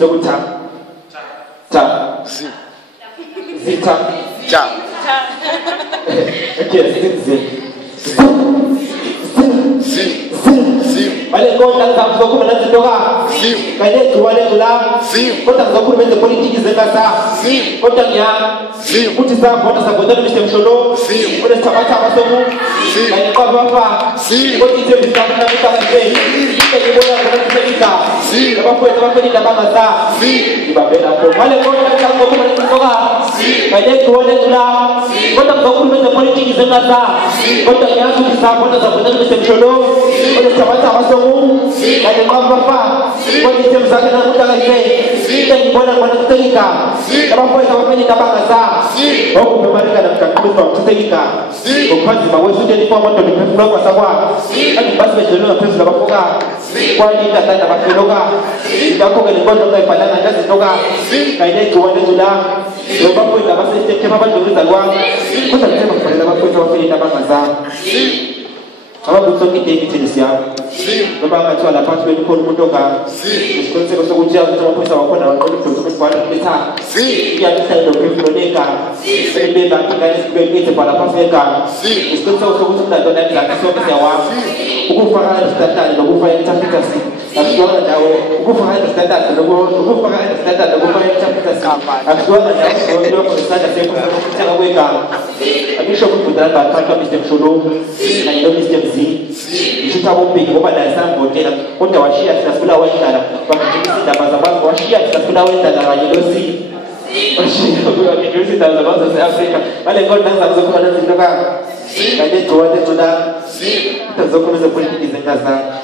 izinto kutha ta zita ta okay Vale konta zakuzokhuluma nazinto ka kanye gciwane la kodwa ngizokhuluma ezepolitiki zengasa kodwa ukuthi savota savotela Mr. Msholo kunesithabathaba soku kanye kwabafa kodwa ithembisa kunakuqalatheni ngibona ngokusebenza abafowethu abafeni abangasa ngibambela khona vale konta zakuzokhuluma nazinto ka kanye gciwane la kodwa ngizokhuluma ezepolitiki zengasa kodwa ngiyazi ukuthi savota savotela Mr. Msholo kunesithabathaba soku kanye kwabafa kodwa ithembisa kunakuqalatheni ngibona ngokusebenza abafowethu abafeni abangasa okubemarika namhlanje kuthekika ngokuphanzima kwe-24 amadoda ephefumula kwasakwa kanti basi bedlelwe ngaphezulu abafoka kwalinda tata bafeloka ngakho-ke lenkondlo ngayibhalanga ndazintoka kayinegciwane ezula nobafowethu abasesithepha abadlulizalwa kodwa ngithemba kubhalela abafowethu abafeni abangazanga ababuthi sonke iDavid lesiyami noma angathiwa laphansi kwenu khona umuntu isiqiniseko sokuthi yazi ukuthi amaphoyisa wakhona waqola idlozi kwesibhala kubetha iyabisayilo phefumula negama sebebanga ingane esibekethe bhala phansi negama isiqiniseko sokuthi umnantona emzansi sonke siyawami ukufaka istatali nokufaka interpreters akuhlukanga ndawo ukufaka istatali ukufaka istatali nokufaka interpreters akuhlukanga ndawo lokho isandla semfundo ukuthenga kwegama abisho ukubhudala baphathwa Mr. Msholo kanye no Mr. Ngisho abombili ngoba naye sambotela kodwa washiya sasifuna wendala bagijimisa indaba zabantu washiya sasifuna wendala kanye nosi washiya bagijimisa indaba zabantu zase-Afrika vale kodwa ngizakuzokhuluma nezinto kanye gciwane ezula zokhuluma ezepolitiki zengazanga